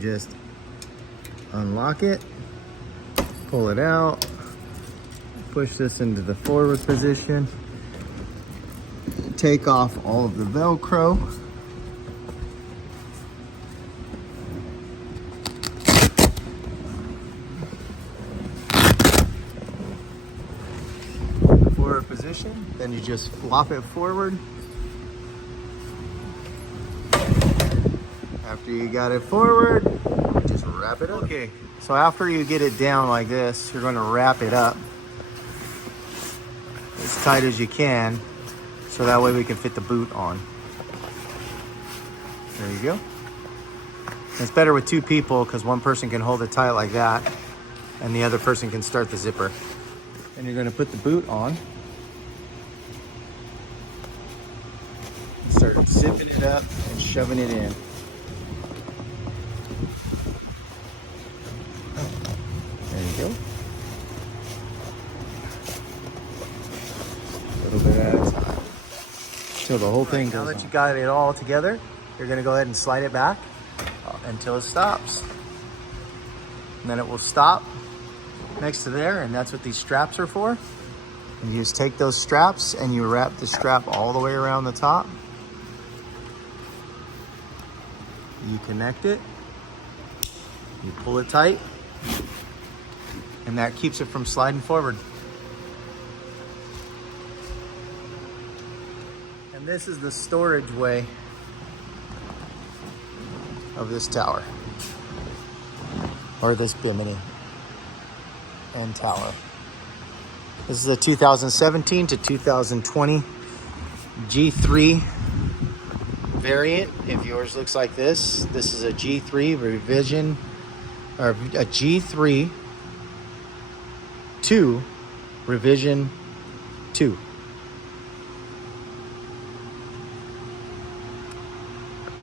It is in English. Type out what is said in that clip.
just unlock it, pull it out, push this into the forward position, take off all of the Velcro. Forward position, then you just flop it forward. After you got it forward, just wrap it up. Okay, so after you get it down like this, you're going to wrap it up as tight as you can, so that way we can fit the boot on. There you go. It's better with two people because one person can hold it tight like that and the other person can start the zipper. And you're going to put the boot on. Start zipping it up and shoving it in. There you go. A little bit at a time. Till the whole thing goes on. Now that you got it all together, you're going to go ahead and slide it back until it stops. And then it will stop next to there, and that's what these straps are for. And you just take those straps and you wrap the strap all the way around the top. You connect it, you pull it tight, and that keeps it from sliding forward. And this is the storage way of this tower, or this Bimini and tower. This is a 2017 to 2020 G3 variant. If yours looks like this is a G3 revision, or a G3 2 revision 2.